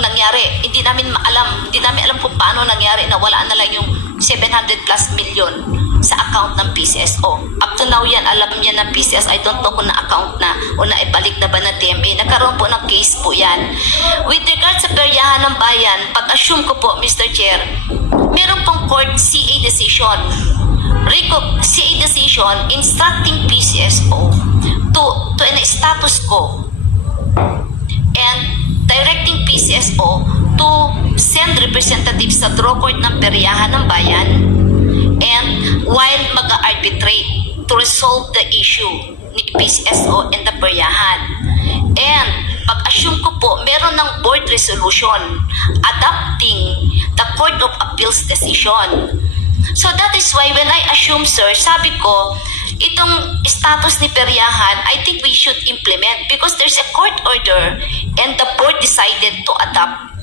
nangyari. Hindi namin alam kung paano nangyari na wala na lang yung 700 plus million sa account ng PCSO. Up to now yan, alam niya ng PCS. I don't know kung na-account na o naibalik na ba na TMA. Nagkaroon po ng case po yan. With regard sa peryahan ng bayan, pag-assume ko po, Mr. Chair, meron pong court CA decision. CA decision instructing PCSO to an status quo and directing PCSO to send representatives sa draw court ng peryahan ng bayan and while mag-arbitrate to resolve the issue ni PCSO and the peryahan. And pag-assume ko po, meron ng board resolution adopting the Court of Appeals decision. So that is why when I assume, sir, sabi ko, itong status ni peryahan, I think we should implement because there's a court order and the board decided to adopt.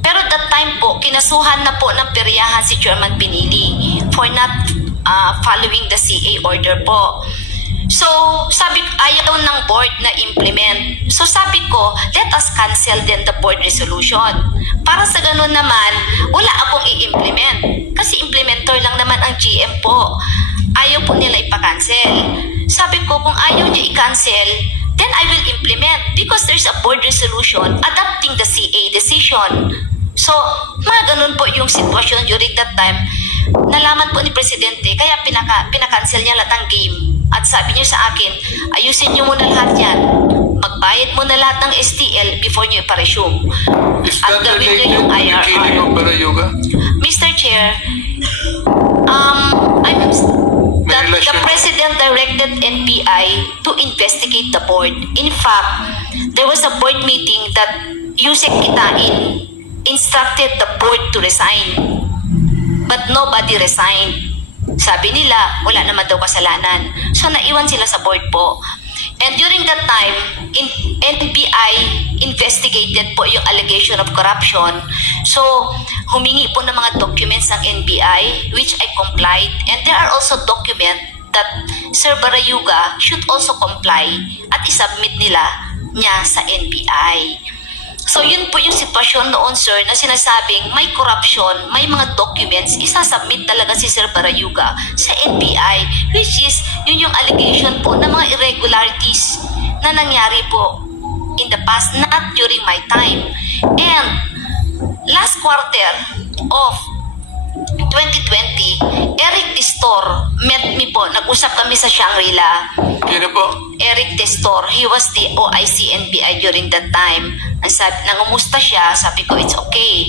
Pero that time po, kinasuhan na po ng peryahan si Chairman Pinili for not following the CA order po. So, sabi, ayaw ng board na implement. So, sabi ko, let us cancel then the board resolution. Para sa ganun naman, wala akong i-implement. Kasi implementer lang naman ang GM po. Ayaw po nila ipakancel. Sabi ko, kung ayaw niya i-cancel, then I will implement because there's a board resolution adopting the CA decision. So, mga ganun po yung sitwasyon during that time. Nalaman po ni Presidente, kaya pinakancel niya lahat ng game. At sabi niyo sa akin, ayusin niyo muna lahat yan. Magbayad muna lahat ng STL before niyo ipa-resume. At gawin niyo yung IRR. Mr. Chair, the President directed NBI to investigate the board. In fact, there was a board meeting that Yusek Kitain instructed the board to resign. But nobody resigned. Sabi nila, wala naman daw kasalanan. So, naiwan sila sa board po. And during that time, NBI investigated po yung allegation of corruption. So, humingi po ng mga documents ng NBI, which I complied. And there are also documents that Sir Barayuga should also comply at isubmit niya sa NBI. So, yun po yung sitwasyon noon, sir, na sinasabing may corruption, may mga documents, isasubmit talaga si Sir Barayuga sa NBI, which is, yun yung allegation po ng mga irregularities na nangyari po in the past, not during my time. And, last quarter of 2020, Eric Testor met me po. Nag-usap kami sa Shangri-La. Sino po? Eric Testor. He was the OIC NBI during that time. Ang sabi, nangumusta siya. Sabi ko, it's okay.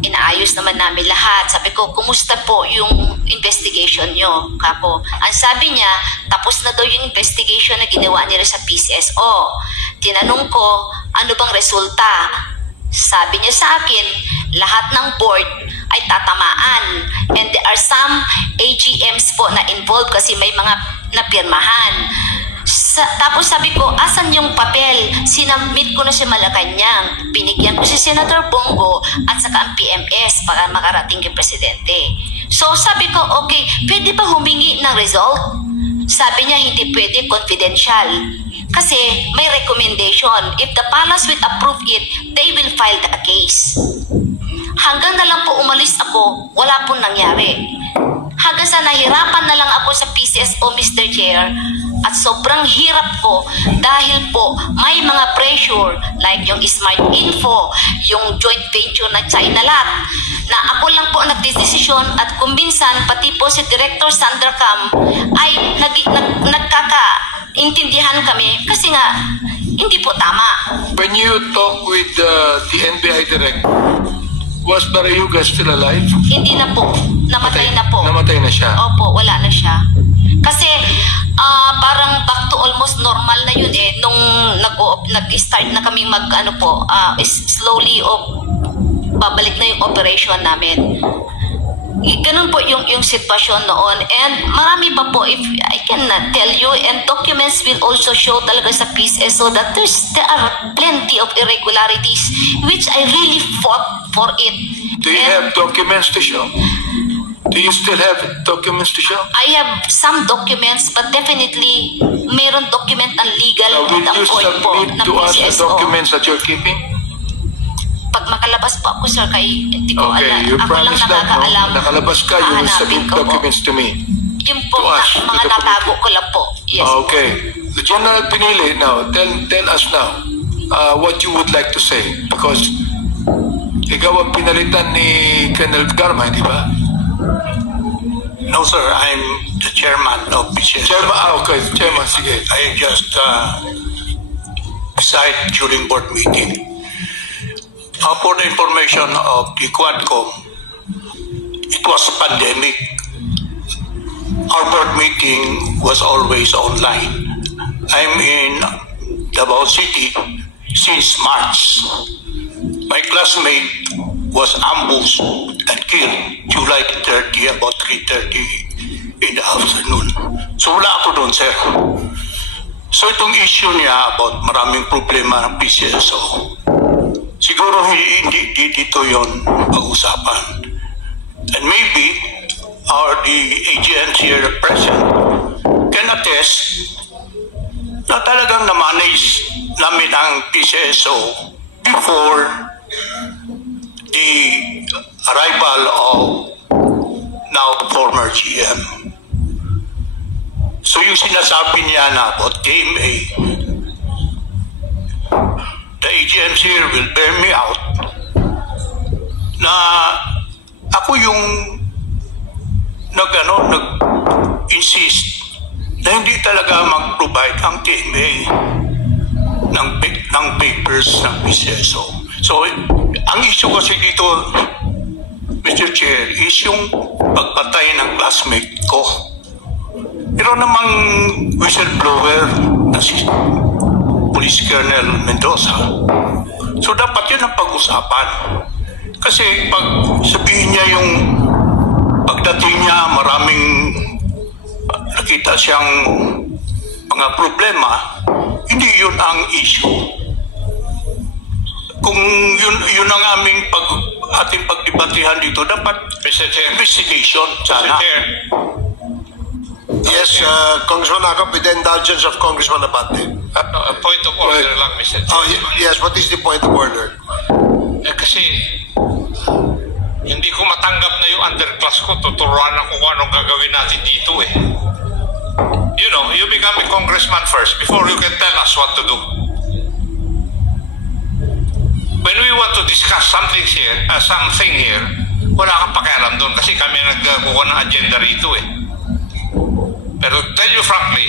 Inaayos naman namin lahat. Sabi ko, kumusta po yung investigation nyo? Kako. Ang sabi niya, tapos na daw yung investigation na ginawa nila sa PCSO. Tinanong ko, ano bang resulta? Sabi niya sa akin, lahat ng board ay tatamaan. And there are some AGMs po na involved kasi may mga napirmahan. Tapos sabi ko, asan yung papel? Sinabmit ko na si Malacanang. Binigyan ko si Senator Bongo at saka ang PMS para makarating kay Presidente. So sabi ko, okay, pwede ba humingi ng result? Sabi niya, hindi pwede, confidential. Kasi may recommendation. If the palace will approve it, they will file the case. Hanggang na lang po umalis ako, wala pong nangyari. Hanggang sa nahirapan na lang ako sa PCSO, Mr. Chair, at sobrang hirap ko dahil po may mga pressure like yung Smart Info, yung joint venture na China Lot, na ako lang po nagdesisyon at kumbinsan pati po si Director Sandra Cam ay nagkakaintindihan kami kasi nga hindi po tama. When you talk with the NBI director, was Barayuga still alive? Hindi na po. Namatay na po. Namatay na siya? Opo, wala na siya. Kasi parang back to almost normal na yun eh. Nung nag-start na kami slowly babalik na yung operation namin. Ganun po yung sitwasyon noon. And marami pa po, if I can tell you, and documents will also show talaga sa PCSO that there are plenty of irregularities which I really fought for it. Do you have documents to show? Do you still have documents to show? I have some documents, but definitely mayroon document ang legal Will you submit to us the documents that you're keeping? nakalabas po ako, sir, kay hindi ko Okay, you ako lang promised that, no? nakakaalam. Nakalabas ka, you will Hahanapin submit ko po. documents to me. Yung po, To us, to mga the natago ko lang po. Yes. Okay. The General Pinili, now, tell us now what you would like to say. Because ikaw ang pinalitan ni Colonel Garma, di ba? No, sir. I'm the chairman of PCSO. Chairman, okay. Chairman, sige. I just decide during board meeting. For the information of the Quadcom, it was pandemic. Our board meeting was always online. I'm in Davao City since March. My classmate was ambushed and killed July 30, about 3:30 in the afternoon. So wala ako doon, sir. So itong issue niya about maraming problema ng PCSO, siguro hindi dito yon pag-usapan. And maybe the AGMs here present can attest na talagang na-manage namin ang PCSO before the arrival of now former GM. So yung sinasabi niya na about KMA, the AGMs here will bear me out na ako yung nag-insist na hindi talaga mag-provide ang KMA ng papers ng PCSO. So, ang issue kasi dito, Mr. Chair, is yung pagpatay ng classmate ko. Pero namang whistleblower na si Police Colonel Mendoza. So, dapat yun ang pag-usapan. Kasi pag sabihin niya yung pagdating niya, maraming nakita siyang mga problema, hindi yun ang issue. Kung yun ang aming ating pagdebatihan dito, dapat Mr. Chair. investigation sana. Mr. Chair. Yes, Congressman Akop, with the indulgence of Congressman Abante. A point of order lang, Mr. Chair. Oh, yes, what is the point of order? Kasi hindi ko matanggap na yung underclass ko. Tuturuan ako kung anong gagawin natin dito eh. You know, you become a congressman first before you can tell us what to do. When we want to discuss something here, wala kang pakialam doon kasi kami nagkukuha ng agenda rito eh. Pero tell you frankly,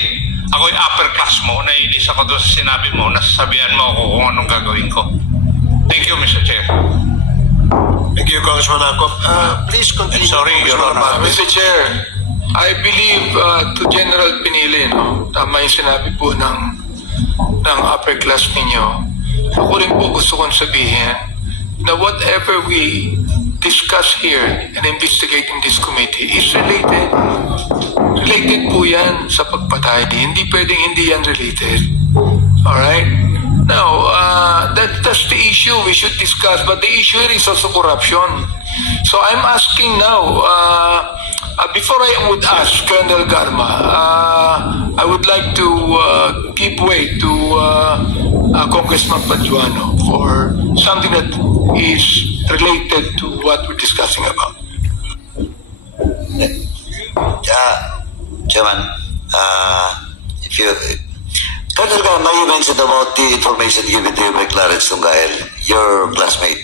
ako yung upper class mo, naiinis ako doon sa sinabi mo, nasasabihan mo ako kung anong gagawin ko. Thank you, Mr. Chair. Thank you, Congressman Akop. Please continue. I'm sorry, Your Congressman Honor. Abante. Mr. Chair, I believe to General Pinili, no, tama yung sinabi po ng upper class ninyo. Ako rin po gusto kong sabihin na whatever we discuss here and investigate in this committee is related. Related po yan sa pagpatay. Hindi pwedeng hindi yan related. Alright? Now, that's the issue we should discuss, but the issue here is also corruption. So I'm asking now, before I would ask Colonel Garma, I would like to give way to Congressman Paduano for something that is related to what we're discussing about. Chairman, if you, Colonel Garma, you mentioned about the information given to you by Clarence Tungael, your classmate.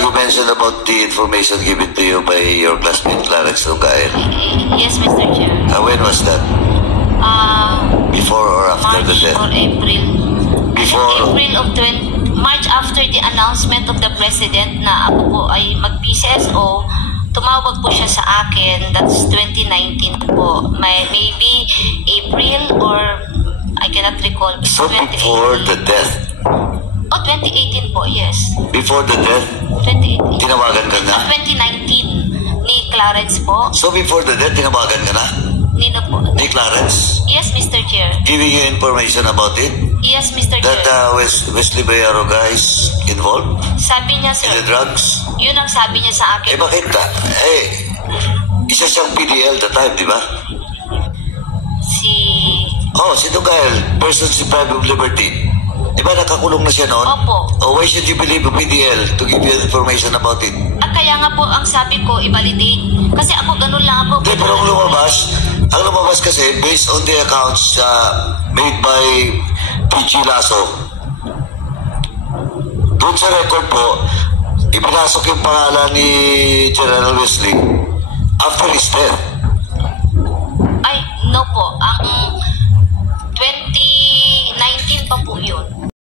You mentioned about the information given to you by your classmate Clarence Tungael. Yes, Mr. Chair. When was that? Before or after March the death? or April. Before. March after the announcement of the President na ako po ay mag-PCSO, tumawag po siya sa akin. That's 2019 po. Maybe April or I cannot recall. So before the death? Oh, 2018 po, yes. Before the death? 2018. Tinawagan ka na? 2019 ni Clarence po. So before the death, tinawagan ka na? Nino po. Ni Clarence? Yes, Mr. Chair. Giving you information about it? Yes, Mr. That Chair. Wesley Bayaro guys involved Sabi niya, in sir, the drugs? yun ang sabi niya sa akin. Bakit isa siyang PDL that time, di ba? Si... Oh, si Dugael, persons deprived of liberty. Di ba nakakulong na siya noon? Opo. Oh, why should you believe a PDL to give you information about it? Kaya nga po ang sabi ko, i-validate. Kasi ako ganun lang ako. Hindi, pero ang lumabas kasi, based on the accounts made by PG Lasso, doon sa record po, ipinasok yung pangalan ni General Wesley after his death. Ay, no po. Ang 2019 pa po yun.